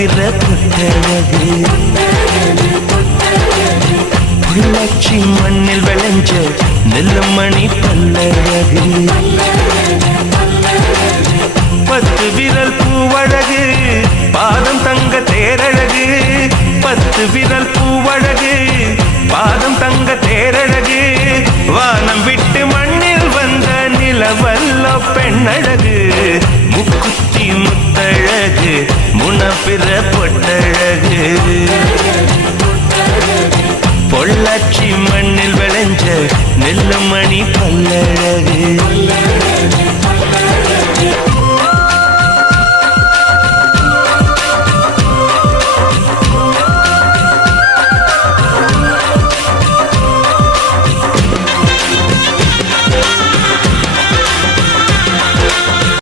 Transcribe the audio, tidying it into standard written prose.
முனப்பிற புத்தழகு பொள்ளாச்சி மண்ணில் விளைஞ்ச நெல்லுமணி பல்லழகு 10 விரல் பூவழகு பாதம் தங்க தேரழகு 10 விரல் பூவழகு பாதம் தங்க தேரழகு வானம் விட்டு மண்ணில் வந்த நிலவல்ல பெண்ணழகு முக்குத்தி முத்தழகு முனப்பிற பொட்டழகு பொள்ளாச்சி மண்ணில் விளைஞ்ச நெல்லுமணி பல்லழகு